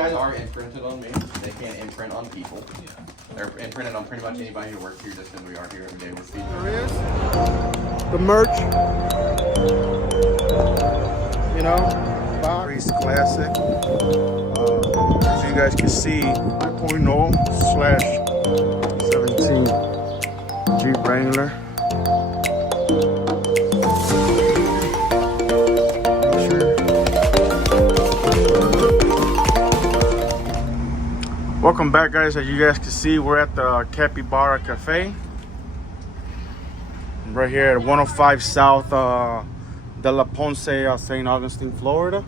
guys are imprinted on me. They can't imprint on people. They're imprinted on pretty much anybody who works here, just because we are here every day. We're feeding. There is the merch. You know, Box Classic. As you guys can see, 5.0/17 Jeep Wrangler. Welcome back, guys. As you guys can see, we're at the Capybara Cafe right here at 105 South De La Ponce, St. Augustine, Florida.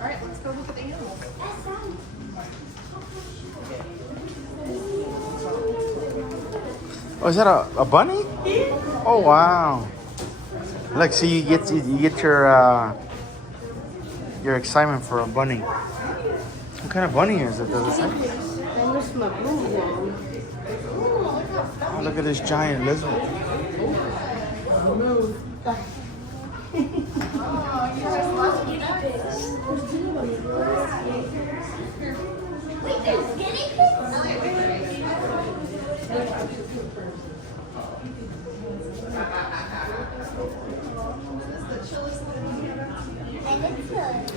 All right, let's go look at the animals. Oh, is that a bunny? Oh wow! Look, see, you get your excitement for a bunny. What kind of bunny is it? Does it say? Oh, look at this giant lizard.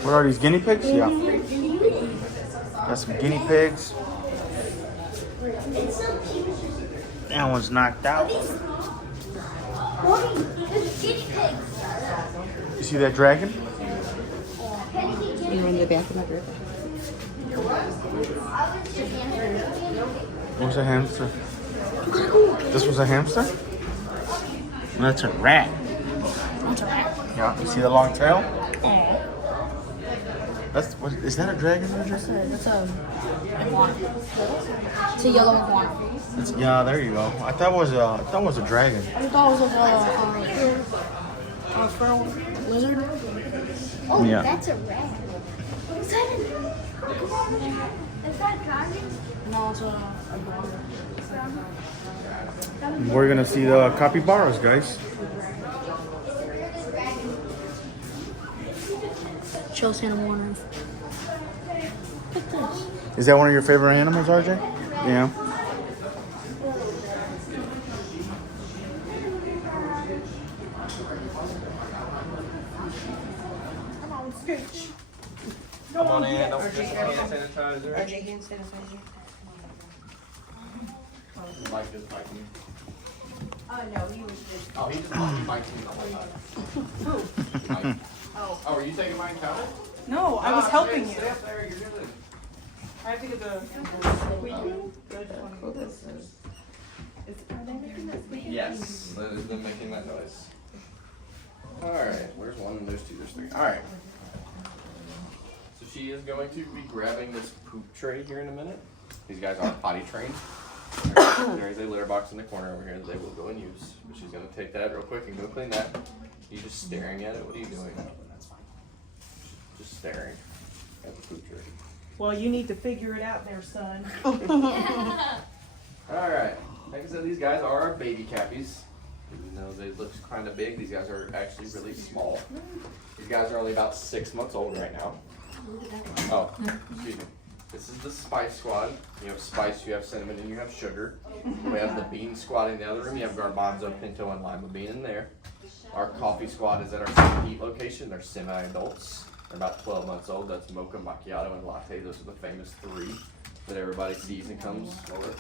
What are these, guinea pigs? Yeah. Got some guinea pigs. That one's knocked out. You see that dragon? You want the bathroom up here? What was a hamster? This was a hamster? That's a rat. That's a rat. Yeah, you see the long tail? That's what, is that a dragon? That's a iguana. It's a yellow iguana. Yeah, there you go. I thought it was a dragon. I thought it was a fur lizard. Oh, Yeah. that's a rat. Is that a dragon? No, it's a iguana. We're gonna see the capybaras, guys. Show Santa Warner. Is that one of your favorite animals, RJ? Yeah. Come on in. Don't forget the hand sanitizer. RJ hand sanitizer. Mike just biting you. No, he was just. Oh, he just bites me the whole time. Mike. Oh, were you taking my counter? No, I was helping you. Stay up there. You're good. I have to get the. Yes, that is them making that noise. Alright, where's one? There's two, there's three. Alright. So she is going to be grabbing this poop tray here in a minute. These guys are potty trained. There is a litter box in the corner over here that they will go and use. But she's going to take that real quick and go clean that. You just staring at it? What are you doing? Just staring at the poop tray. Well, you need to figure it out there, son. Alright, like I said, these guys are our baby cappies. Even though they look kind of big, these guys are actually really small. These guys are only about 6 months old right now. Oh, excuse me. This is the spice squad. You have spice, you have cinnamon, and you have sugar. We have the bean squad in the other room. You have garbanzo, pinto, and lima bean in there. Our coffee squad is at our St. Pete location. They're semi-adults. They're about 12 months old. That's mocha, macchiato, and latte. Those are the famous three that everybody sees and comes over.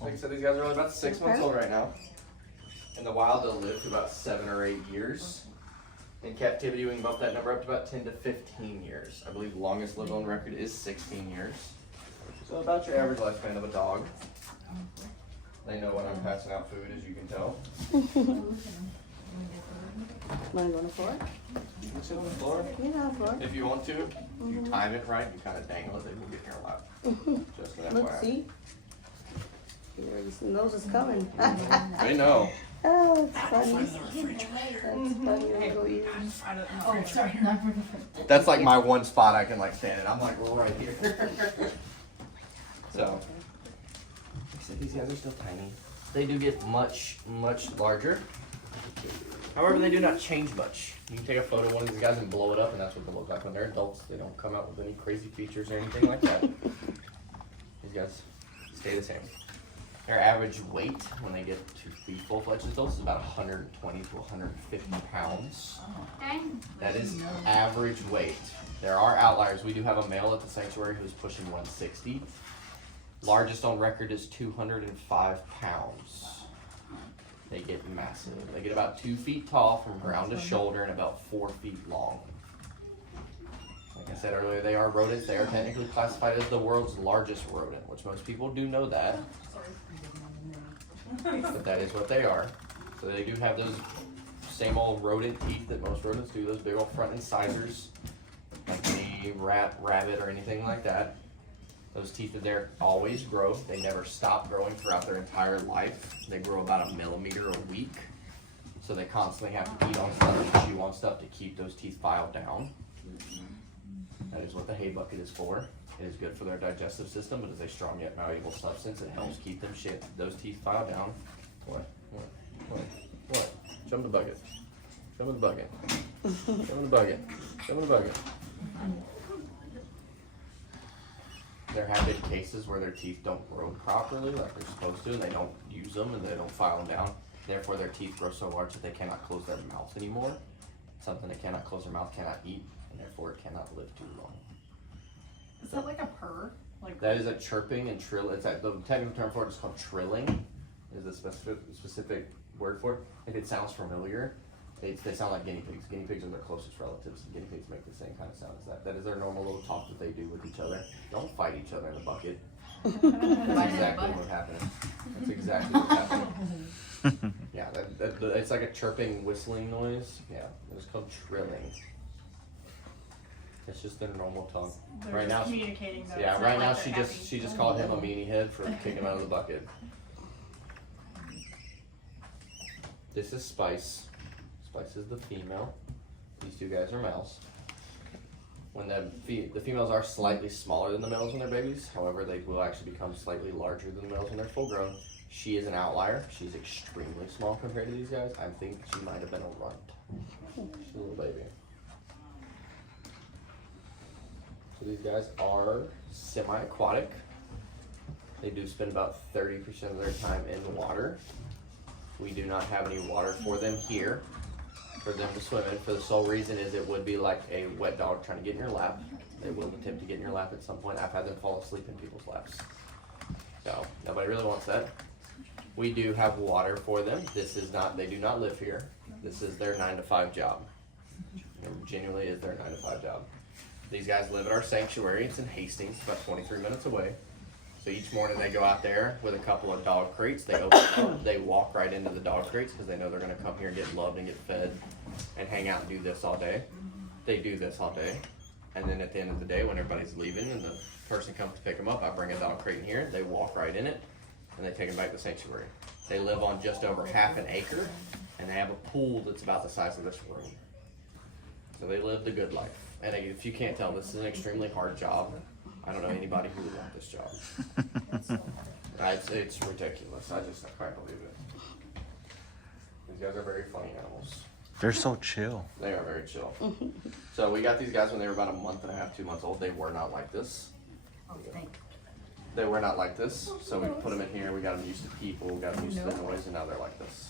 Like I said, these guys are only about 6 months old right now. In the wild, they'll live to about 7 or 8 years. In captivity, we can bump that number up to about 10 to 15 years. I believe the longest lived on record is 16 years. So about your average lifespan of a dog. They know when I'm passing out food, as you can tell. Want to go on the floor? You can sit on the floor. Yeah, on the floor. If you want to. If you time it right, you kind of dangle it, they will get in your lap. Just an Look, FYI. see? Your nose is coming. They know. Oh, it's funny. That's funny. Little ears. Oh, sorry. That's like my one spot I can like stand in. I'm like right here. So, like I said, these guys are still tiny. they do get much, much larger. However, they do not change much. You can take a photo of one of these guys and blow it up, and that's what they look like when they're adults. They don't come out with any crazy features or anything like that. These guys stay the same. Their average weight when they get to be full-fledged adults is about 120 to 150 pounds. That is average weight. There are outliers. We do have a male at the sanctuary who's pushing 160. Largest on record is 205 pounds. They get massive. They get about 2 feet tall from ground to shoulder and about 4 feet long. Like I said earlier, they are rodents. They are technically classified as the world's largest rodent, which most people do know that. But that is what they are. So they do have those same old rodent teeth that most rodents do, those big old front incisors, like any rat, rabbit, or anything like that. Those teeth are there always grow. They never stop growing throughout their entire life. They grow about 1 millimeter a week. So they constantly have to eat on stuff and chew on stuff to keep those teeth filed down. That is what the hay bucket is for. It is good for their digestive system, but it's a strong yet malleable substance. It helps keep them those teeth filed down. What? Show them the bucket. Show them the bucket. Show them the bucket. Show them the bucket. There have been cases where their teeth don't grow properly like they're supposed to, and they don't use them and they don't file them down. Therefore, their teeth grow so large that they cannot close their mouth anymore. Something they cannot close their mouth cannot eat, and therefore it cannot live too long. Is that like a purr? Like That is a chirping and trill. It's the technical term for it is called trilling. Is the specific word for it. If it sounds familiar, they sound like guinea pigs. Guinea pigs are their closest relatives, and guinea pigs make the same kind of sound as that. That is their normal little talk that they do with each other. Don't fight each other in the bucket. That's exactly what happened. That's exactly what happened. Yeah, it's like a chirping, whistling noise. Yeah, it's called trilling. It's just their normal tongue. They're Right just now, communicating though. yeah, It's right not now like she they're just called him a meanie head for kicking him out of the bucket. This is Spice. Spice is the female. These two guys are males. When the females are slightly smaller than the males when they're babies, however, they will actually become slightly larger than the males when they're full grown. She is an outlier. She's extremely small compared to these guys. I think she might have been a runt. She's a little baby. So these guys are semi-aquatic. They do spend about 30% of their time in water. We do not have any water for them here for them to swim in, for the sole reason is it would be like a wet dog trying to get in your lap. They will attempt to get in your lap at some point. I've had them fall asleep in people's laps. So nobody really wants that. We do have water for them. They do not live here. This is their 9-to-5 job. It genuinely is their 9-to-5 job. These guys live at our sanctuary. It's in Hastings, about 23 minutes away. So each morning they go out there with a couple of dog crates. They open up, they walk right into the dog crates because they know they're going to come here and get loved and get fed and hang out and do this all day. They do this all day. And then at the end of the day, when everybody's leaving and the person comes to pick them up, I bring a dog crate in here. They walk right in it and they take them back to the sanctuary. They live on just over half an acre and they have a pool that's about the size of this room. So they live the good life. And if you can't tell, this is an extremely hard job. I don't know anybody who would want this job. It's ridiculous. I can't believe it. These guys are very funny animals. They're so chill. They are very chill. So we got these guys when they were about 1.5 months, 2 months old. They were not like this. They were not like this. So we put them in here. We got them used to people. We got them used to the noise, and now they're like this.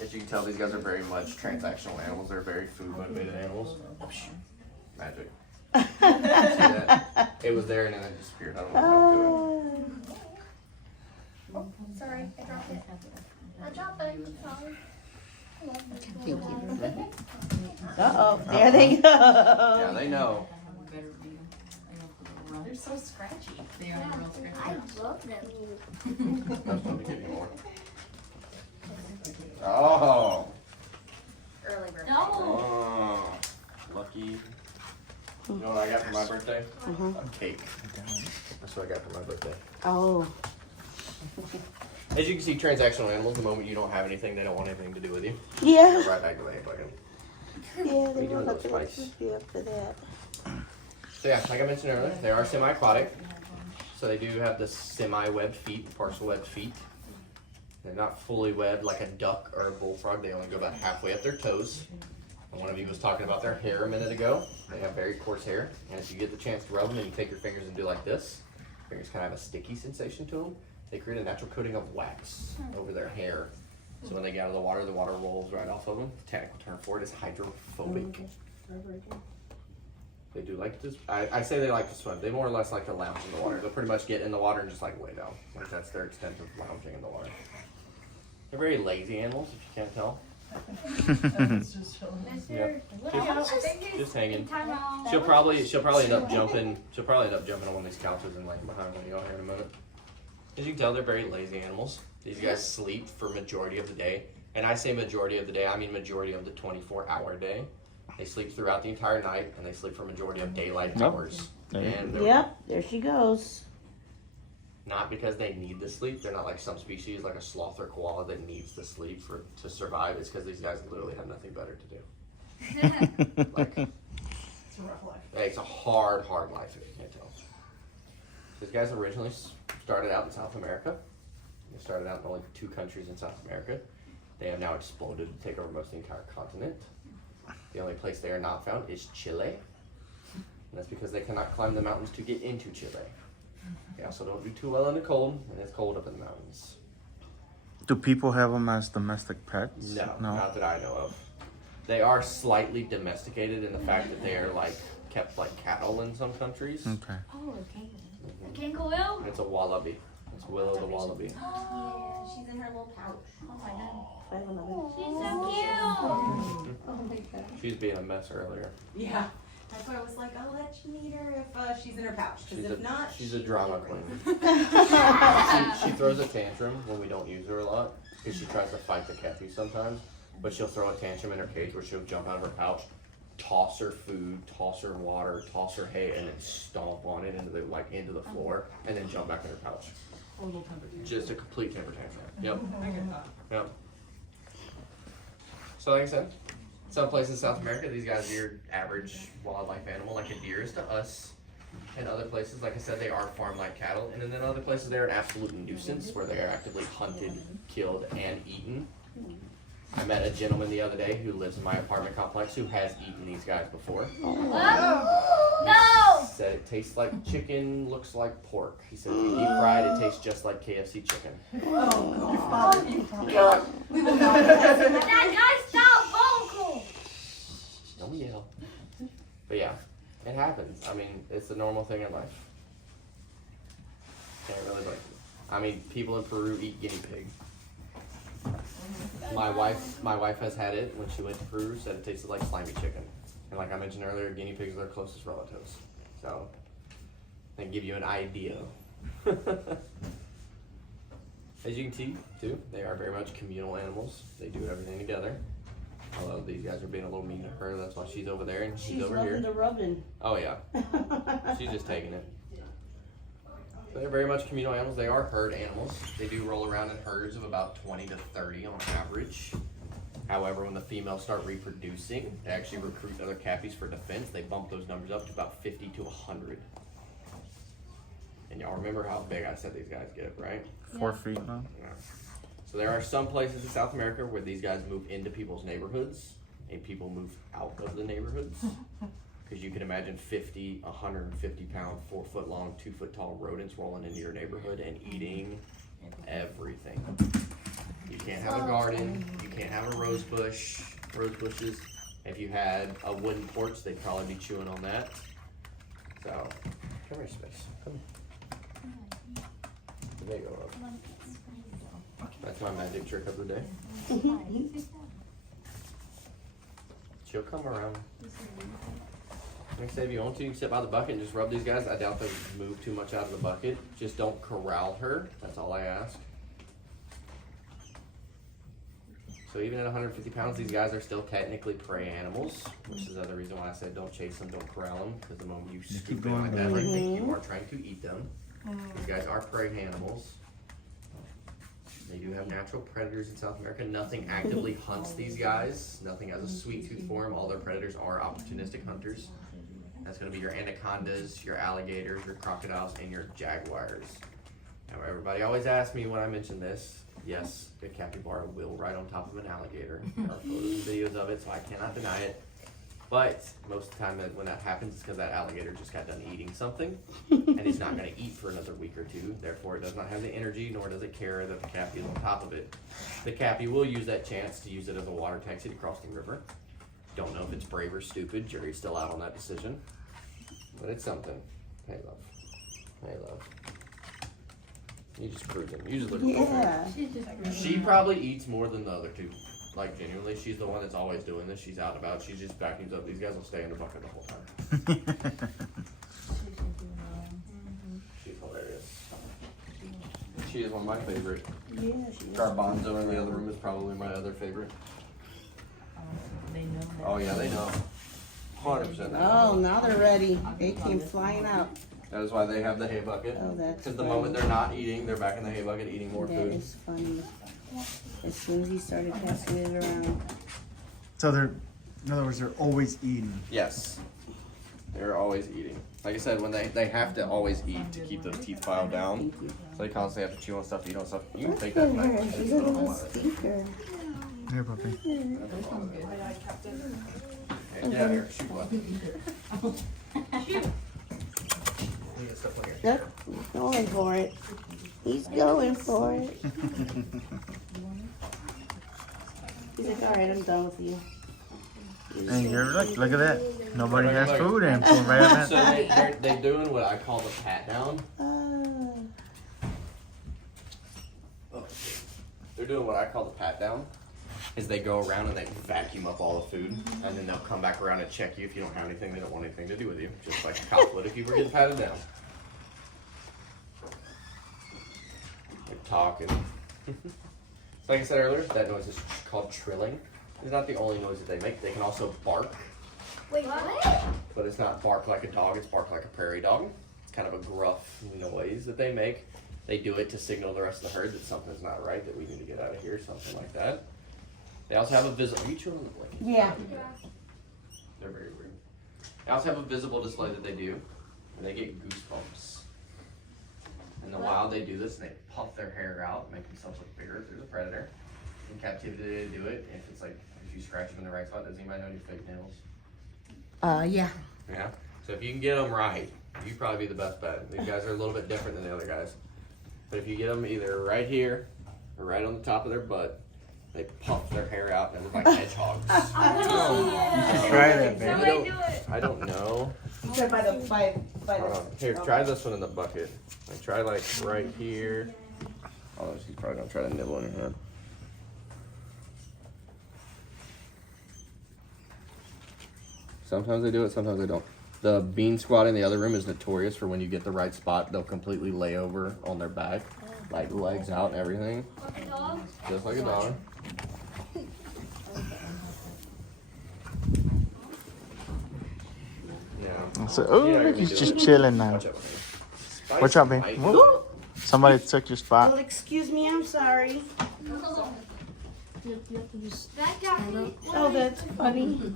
As you can tell, these guys are very much transactional animals. They're very food motivated animals. Magic. See that? It was there and then it disappeared. I don't know what I'm doing. Oh, sorry, I dropped it. I dropped it. Sorry. Thank you. Uh-oh, there they go. Yeah, they know. They're so scratchy. They are real scratchy. I love them. That's not to get any more. Oh. Early birthday. Oh. Lucky. You know what I got for my birthday? A cake. That's what I got for my birthday. Oh. As you can see, transactional animals, the moment you don't have anything, they don't want anything to do with you. Yeah. Go right back to the hay bucket. Yeah, they doing, don't little have Spice? to be up for that. So yeah, like I mentioned earlier, they are semi-aquatic. So they do have the semi-webbed feet, partial webbed feet. They're not fully webbed like a duck or a bullfrog. They only go about halfway up their toes. And one of you was talking about their hair a minute ago. They have very coarse hair. And if you get the chance to rub them and you take your fingers and do like this, fingers kind of have a sticky sensation to them. They create a natural coating of wax over their hair. So when they get out of the water rolls right off of them. The technical term for it is hydrophobic. They do like to, I say they like to swim. They more or less like to lounge in the water. They'll pretty much get in the water and just like lay down. Like that's their extent of lounging in the water. They're very lazy animals, if you can't tell. Yep. Just hanging. She'll probably end up jumping. She'll probably end up jumping on one of these couches and laying behind one of y'all here in a minute. As you can tell, they're very lazy animals. These guys sleep for majority of the day, and I say majority of the day, I mean majority of the 24-hour day. They sleep throughout the entire night, and they sleep for majority of daylight hours. And Yep, there she goes. not because they need the sleep. They're not like some species, like a sloth or koala, that needs the sleep to survive. It's because these guys literally have nothing better to do. Like, It's a rough life. it's a hard life if you can't tell. These guys originally started out in South America. They started out in only 2 countries in South America. They have now exploded to take over most of the entire continent. The only place they are not found is Chile. And that's because they cannot climb the mountains to get into Chile. They also don't do too well in the cold, and it's cold up in the mountains. Do people have them as domestic pets? No, not that I know of. They are slightly domesticated in the fact that they are like kept like cattle in some countries. Okay. Oh, okay. Kangaroo? It's a wallaby. It's Willow the wallaby. Yeah, she's in her little pouch. Oh my god. She's so cute. Oh my god. She's being a mess earlier. Yeah, that's why I was like, I'll let you meet her if she's in her pouch. Because She's if not, she's a drama queen. She throws a tantrum when we don't use her a lot because she tries to fight the cappy sometimes. But she'll throw a tantrum in her cage where she'll jump out of her pouch, toss her food, toss her water, toss her hay, and then stomp on it into the floor, and then jump back in her pouch. A little temper tantrum. Just a complete temper tantrum. Yep. I get that. Yep. So like I said, some places in South America, these guys are your average wildlife animal, like a deer is to us. And other places, like I said, they are farm-like cattle. And then in other places, they're an absolute nuisance where they are actively hunted, killed, and eaten. I met a gentleman the other day who lives in my apartment complex who has eaten these guys before. No! He said it tastes like chicken, looks like pork. He said if you deep fried, it tastes just like KFC chicken. That guy stop vocal! Don't yell. But yeah, it happens. I mean, it's a normal thing in life. Can't really blame you. I mean, people in Peru eat guinea pig. My wife has had it when she went to Peru, said it tasted like slimy chicken. And like I mentioned earlier, guinea pigs are their closest relatives. So, they give you an idea. As you can see, too, they are very much communal animals. They do everything together. Although these guys are being a little mean to her, that's why she's over there and she's over loving here. the rubbing. Oh yeah, she's just taking it. So they're very much communal animals. They are herd animals. They do roll around in herds of about 20 to 30 on average. However, when the females start reproducing, they actually recruit other cappies for defense. They bump those numbers up to about 50 to 100. And y'all remember how big I said these guys get, right? 4 feet now. Yeah. So there are some places in South America where these guys move into people's neighborhoods and people move out of the neighborhoods. Because you can imagine 50, 150 pound, 4 foot long, 2 foot tall rodents rolling into your neighborhood and eating everything. You can't have a garden, you can't have a rose bushes. If you had a wooden porch, they'd probably be chewing on that. So, come here, Space. Come here. There you go, Rose. That's my magic trick of the day. She'll come around. Like I said, if you want to, you can sit by the bucket and just rub these guys. I doubt they'll move too much out of the bucket. Just don't corral her. That's all I ask. So even at 150 pounds, these guys are still technically prey animals, which is the other reason why I said don't chase them, don't corral them, because the moment you scoop in like that, they think you are trying to eat them. These guys are prey animals. They do have natural predators in South America. Nothing actively hunts these guys. Nothing has a sweet tooth for them. All their predators are opportunistic hunters. That's gonna be your anacondas, your alligators, your crocodiles, and your jaguars. Now everybody always asks me when I mention this. Yes, the capybara will ride on top of an alligator. There are photos and videos of it, so I cannot deny it. But most of the time when that happens, it's because that alligator just got done eating something, and it's not going to eat for another week or two. Therefore, it does not have the energy, nor does it care that the cappy is on top of it. The cappy will use that chance to use it as a water taxi to cross the river. Don't know if it's brave or stupid. Jury's still out on that decision. But it's something. Hey, love. Hey, love. You just cruising. You just looking for Yeah. She probably eats more than the other two. Like, genuinely, she's the one that's always doing this. She's out about. She's just vacuums up. These guys will stay in the bucket the whole time. She's hilarious. She is one of my favorite. Yeah, she is. Garbanzo in the other room is probably my other favorite. They know that. Oh, yeah, they know. 100%. Oh, now they're ready. They came flying out. That is why they have the hay bucket. Oh, that's Because the funny. moment they're not eating, they're back in the hay bucket eating more That food. is funny. As soon as he started passing it around. So they're, in other words, they're always eating. Yes. They're always eating. Like I said, when they have to always eat to keep those teeth filed down. Thank you. So they constantly have to chew on stuff, eat on stuff. You can Look take at that her. back. She's a little stinker. Here, puppy. Hey, get out here. Shoot one. Need to step on here. Yep, he's going for it. He's going for it. He's like, all right, I'm done with you. And you're look at that. Nobody has food and pull right up So at they're doing what I call the pat down. Oh, they're doing what I call the pat down. Is they go around and they vacuum up all the food, and then they'll come back around and check you if you don't have anything. They don't want anything to do with you, just like a cop would if you were getting patted down. They talk and. So like I said earlier, that noise is called trilling. It's not the only noise that they make. They can also bark, Wait, what? but it's not bark like a dog. It's bark like a prairie dog. It's kind of a gruff noise that they make. They do it to signal the rest of the herd that something's not right, that we need to get out of here, something like that. They also have a visible. Are you chilling on the blanket? Yeah. They're very weird. They also have a visible display that they do, and they get goosebumps. In the wild, they do this, and they puff their hair out, make themselves look bigger if there's a predator. In captivity, they do it. If it's like, if you scratch them in the right spot, does anybody know your fake nails? Yeah. Yeah. So if you can get them right, you'd probably be the best bet. These guys are a little bit different than the other guys. But if you get them either right here or right on the top of their butt, they puff their hair out and they look like hedgehogs. Try that, baby. Somebody do it. I don't know. By Here, try this one in the bucket. Like, try like right here. Oh, he's probably gonna try to nibble on your hand. Sometimes they do it, sometimes they don't. The bean squad in the other room is notorious for when you get the right spot, they'll completely lay over on their back, like legs out and everything, Like a dog? just like a dog. Yeah. So, oh, Yeah, look, we he's do just it. chilling now. Watch out with him. What's up, babe? Spicy Whoop. might- Somebody took your spot. Well, excuse me, I'm sorry. That guy. Oh, that's funny.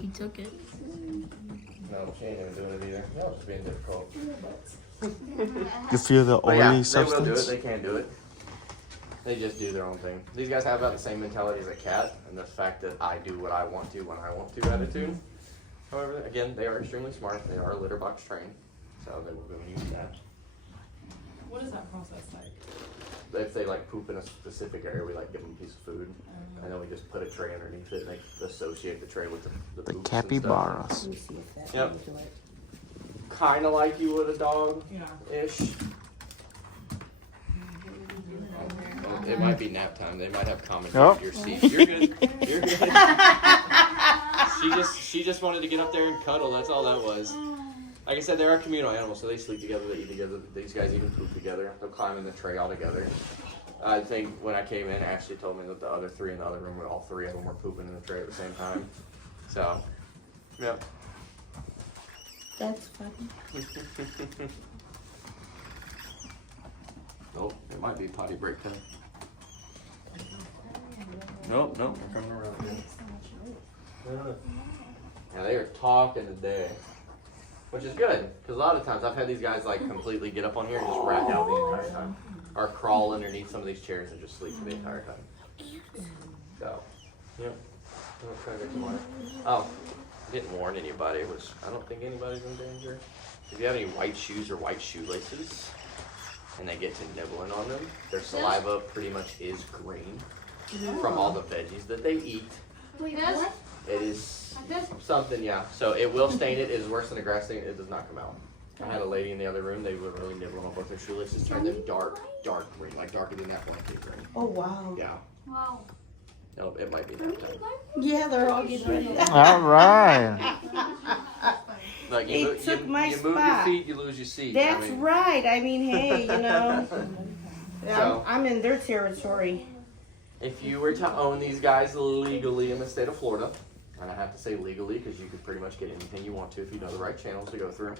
He took it. No, she ain't even doing it either. No, just being difficult. You feel the But yeah, oily they will do it. substance? They can do it. They just do their own thing. These guys have about the same mentality as a cat, and the fact that I do what I want to when I want to attitude. However, again, they are extremely smart. They are litter box trained, so they will go and use that. What is that process like? If they like poop in a specific area, we like give them a piece of food, and then we just put a tray underneath it, and they associate the tray with the The poops and stuff. capybaras. Let me see if that Yep. will do it. Kind of like you would a dog. Yeah. Ish. It might be nap time. They might have commented Oh. on your seat. You're good. You're good. She just wanted to get up there and cuddle. That's all that was. Like I said, they are communal animals, so they sleep together, they eat together. These guys even poop together. They'll climb in the tray all together. I think when I came in, Ashley told me that the other three in the other room, all three of them were pooping in the tray at the same time. So, yep. That's funny. Nope, it might be potty break time. Nope, they're coming around again. Yeah, they are talking today, which is good because a lot of times I've had these guys like completely get up on here and just rat down the entire time, or crawl underneath some of these chairs and just sleep for the entire time. So, yeah. I'm trying to get some water. Oh, I didn't warn anybody, which I don't think anybody's in danger. If you have any white shoes or white shoelaces, and they get to nibbling on them, their saliva pretty much is green from all the veggies that they eat. Wait, what? It is something, yeah. So it will stain it. It is worse than a grass stain. It does not come out. I had a lady in the other room. They were really nibbling on both their shoelaces, turned them dark green, like darker than that blanket green. Oh, wow. Yeah. Wow. No, it might be that time. Yeah, they're all getting ready. All right. Like They you, took my you move your spot. feet, you lose your seat. That's I mean, right. I mean, hey, you know, So- I'm in their territory. If you were to own these guys legally in the state of Florida, and I have to say legally because you could pretty much get anything you want to if you know the right channels to go through.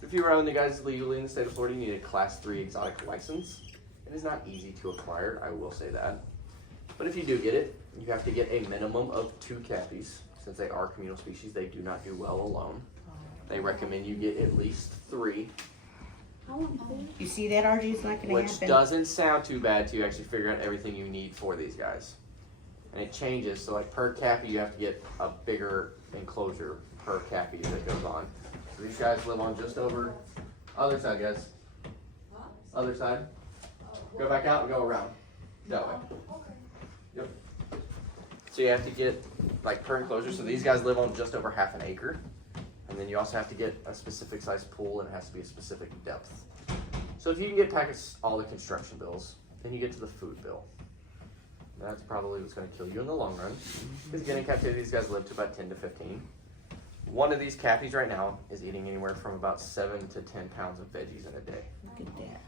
If you were owning the guys legally in the state of Florida, you need a Class 3 exotic license. It is not easy to acquire, I will say that. But if you do get it, you have to get a minimum of 2 cappies. Since they are communal species, they do not do well alone. They recommend you get at least 3. You see that, RG? It's not going to Which happen. doesn't sound too bad till you actually figure out everything you need for these guys. And it changes, so like per cappy you have to get a bigger enclosure per cappy that goes on. So these guys live on just over, other side guys. Other side. Go back out and go around. That way. Yep. So you have to get like per enclosure, so these guys live on just over half an acre. And then you also have to get a specific size pool and it has to be a specific depth. So if you can get past all the construction bills, then you get to the food bill. That's probably what's going to kill you in the long run. Because again, in captivity, these guys live to about 10 to 15. One of these cappies right now is eating anywhere from about 7 to 10 pounds of veggies in a day. Look at that.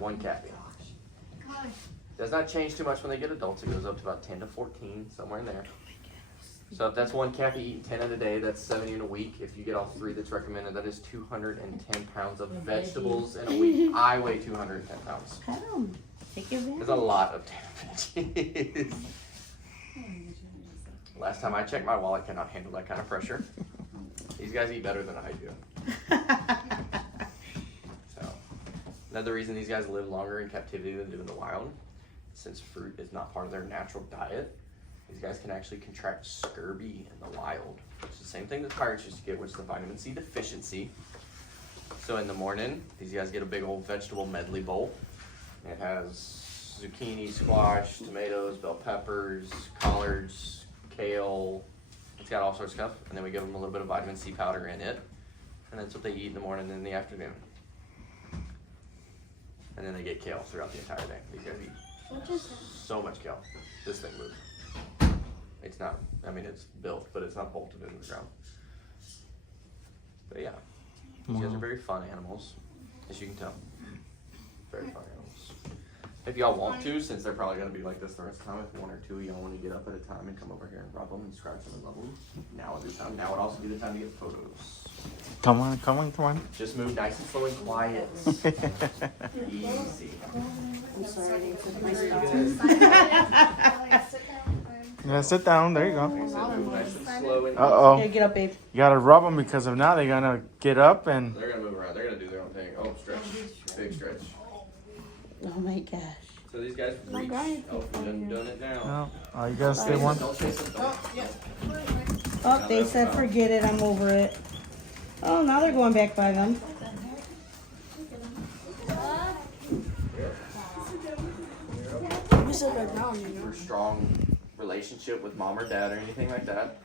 One cappy. Does not change too much when they get adults. It goes up to about 10 to 14, somewhere in there. So if that's one cappy eating 10 in a day, that's 70 in a week. If you get all 3 that's recommended, that is 210 pounds of vegetables in a week. I weigh 210 pounds. Pet 'em. Take advantage. There's a lot of damn veggies. Last time I checked, my wallet cannot handle that kind of pressure. These guys eat better than I do. So, another reason these guys live longer in captivity than do in the wild, since fruit is not part of their natural diet, these guys can actually contract scurvy in the wild. It's the same thing that pirates used to get, which is the vitamin C deficiency. So in the morning, these guys get a big old vegetable medley bowl. It has zucchini, squash, tomatoes, bell peppers, collards, kale. It's got all sorts of stuff. And then we give them a little bit of vitamin C powder in it. And that's what they eat in the morning and in the afternoon. And then they get kale throughout the entire day. These guys eat so much kale. This thing moves. It's not, I mean, it's built, but it's not bolted into the ground. But yeah, these guys are very fun animals, as you can tell. Very fun animals. If y'all want to, since they're probably going to be like this the rest of the time, if 1 or 2 of y'all want to get up at a time and come over here and rub them and scratch them and love them, now would be the time. Now would also be the time to get photos. Come on, come on, come on. Just move nice and slow and quiet. Easy. I'm sorry, they took my spot. Yeah, sit down. There you go. So move nice and slow and Uh-oh. Yeah, get up, babe. You gotta rub them because if not, they're gonna get up and... They're going to move around. They're going to do their own thing. Oh, stretch. Big stretch. Oh my gosh. So these guys reach. Oh, we done it now. Oh, you gotta stay one. Don't chase them. Don't. Oh, they said forget it, I'm over it. Oh, now they're going back by them. For strong relationship with mom or dad or anything like that.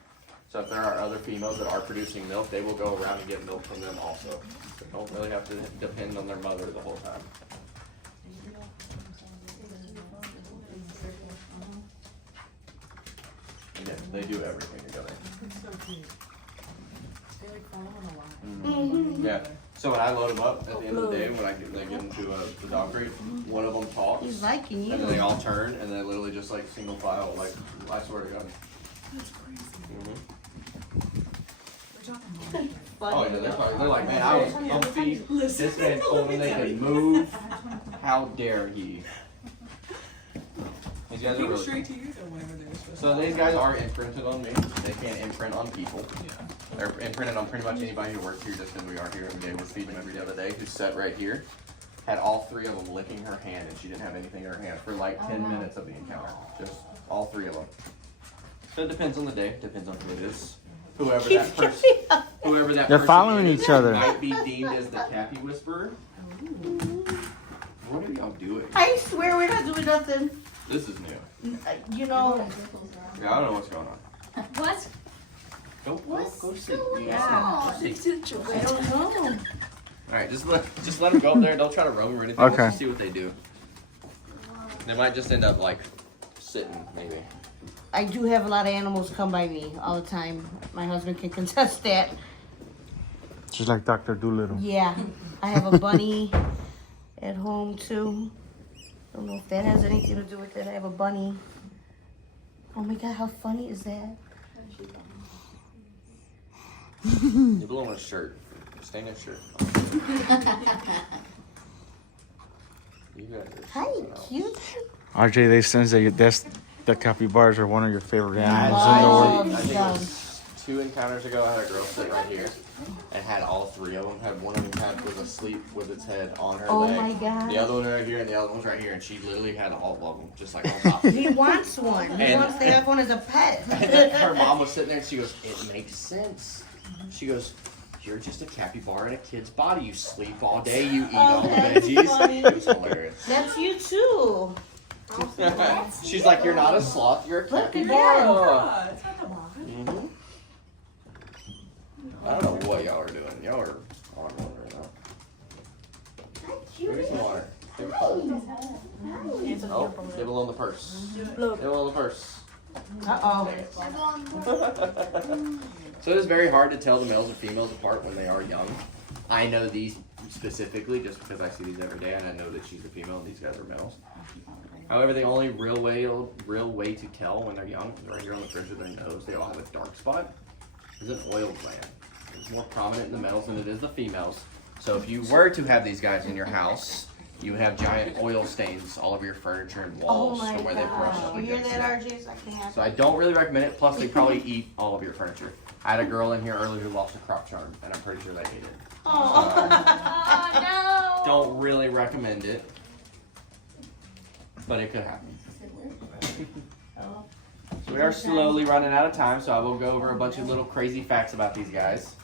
So if there are other females that are producing milk, they will go around and get milk from them also. So don't really have to depend on their mother the whole time. Yeah, they do everything together. It's so cute. They like follow on a line. Yeah. So when I load them up at the end of the day, when they get into the dog crate, one of them talks. He's liking And then they you. all turn, and they literally just like single file, like, I swear to God. That's crazy. We're talking Oh yeah, they're like, man, I was comfy. This man told me they could move. How dare he? These guys are Came really. straight to you though whenever they were supposed So these guys are imprinted on me. They can't imprint on people. to. Yeah. They're imprinted on pretty much anybody who works here, just because we are here every day. We're feeding them every day of the day. Who's set right here. Had all 3 of them licking her hand, and she didn't have anything in her hand for like 10 minutes of the encounter. Just all 3 of them. So it depends on the day. Depends on who it is. Whoever that They're person following is, each other. might be deemed as the Cappy Whisperer. What are y'all doing? I swear we're not doing nothing. This is new. You know. Yeah, I don't know what's going on. What? Go sit. Yeah. Go sit. I don't know. All right, just let them go up there. Don't try to roam or anything. Okay. Let's see what they do. They might just end up like sitting, maybe. I do have a lot of animals come by me all the time. My husband can contest that. Just like Dr. Doolittle. Yeah. I have a bunny at home too. Don't know if that has anything to do with it. I have a bunny. Oh my god, how funny is that? You're blowing a shirt. Stay in a shirt. You guys are Hi, something else. cute. RJ, they sense that the capybaras are one of your favorite animals in the love world. I think it was 2 encounters ago. I had a girl sit right here and had all 3 of them. Had one of them kind of was asleep with its head on her Oh leg. my god. The other one right here and the other one's right here, and she literally had all of them just like on top. And He wants one. He And- wants to have one as a pet. then her mom was sitting there and she goes, "It makes sense." She goes, "You're just a capybara in a kid's body. You sleep all day. You eat all the that's veggies." funny. It was hilarious. That's you too. She's like, "You're not a sloth. You're a Look at capybara." Yeah, it's not the mom. Mhm. I don't know what y'all are doing. Y'all are on one right now. Give me some water. Give me some. Oh, give alone the purse. Give alone the purse. Uh-oh. So it is very hard to tell the males and females apart when they are young. I know these specifically just because I see these every day, and I know that she's a female and these guys are males. However, the only real way to tell when they're young is right here on the fringe of their nose. They all have a dark spot. There's an oil gland. It's more prominent in the males than it is the females. So if you were to have these guys in your house, you would have giant oil stains all over your furniture and Oh walls my from where they brushed up god. You hear against that, it. RJ? I can't. So I don't really recommend it. Plus, they probably eat all of your furniture. I had a girl in here earlier who lost a crop charm, and I'm pretty sure they ate it. Oh no! Don't really recommend it, but it could happen. So we are slowly running out of time, so I will go over a bunch of little crazy facts about these guys.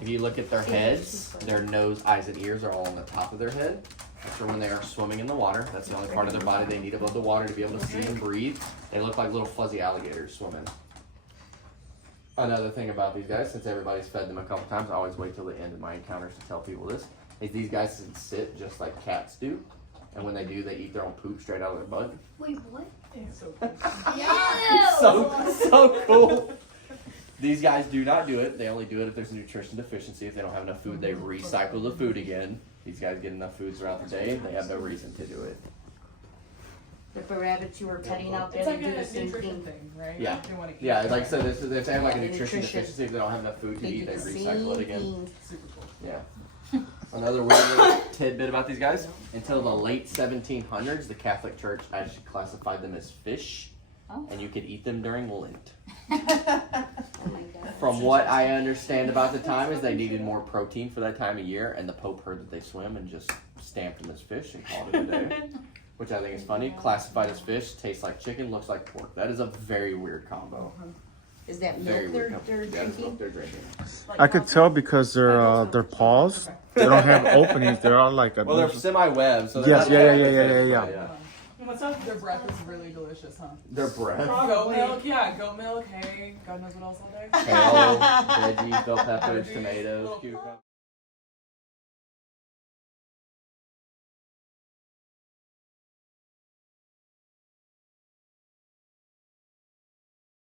If you look at their heads, their nose, eyes, and ears are all on the top of their head. That's for when they are swimming in the water. That's the only part of their body they need above the water to be able to see and breathe. They look like little fuzzy alligators swimming. Another thing about these guys, since everybody's fed them a couple times, I always wait till the end of my encounters to tell people this, is these guys can sit just like cats do. And when they do, they eat their own poop straight out of their butt. Wait, what? So cool. These guys do not do it. They only do it if there's a nutrition deficiency. If they don't have enough food, they recycle the food again. These guys get enough food throughout the day. They have no reason to do it. If the rabbits you were petting out there, It's they like do the a same nutrition thing. thing, right? Yeah. They want to keep Yeah, it. like I said, if they have like a Yeah, nutrition nutrition. deficiency, if they don't have enough food to They eat, do they the recycle it same again. thing. Super cool. Yeah. Another weird little tidbit about these guys. Until the late 1700s, the Catholic Church actually classified them as fish, and you could eat them during Lent. Oh my god. From what I understand about the time is they needed more protein for that time of year, and the Pope heard that they swim and just stamped them as fish and called it a day. Which I think is funny. Classified as fish, tastes like chicken, looks like pork. That is a very weird combo. Is that Very milk weird they're combo. Yeah, that's drinking? what they're drinking. I could tell because their paws, they don't have openings. They're all like a. Well, they're semi-web, so they're Yes, not yeah. What's up? Their breath is really delicious, huh? Their breath. Goat milk, yeah, goat milk, hay, God knows what else all day. Kale, veggies, bell peppers, tomatoes, cucumbers.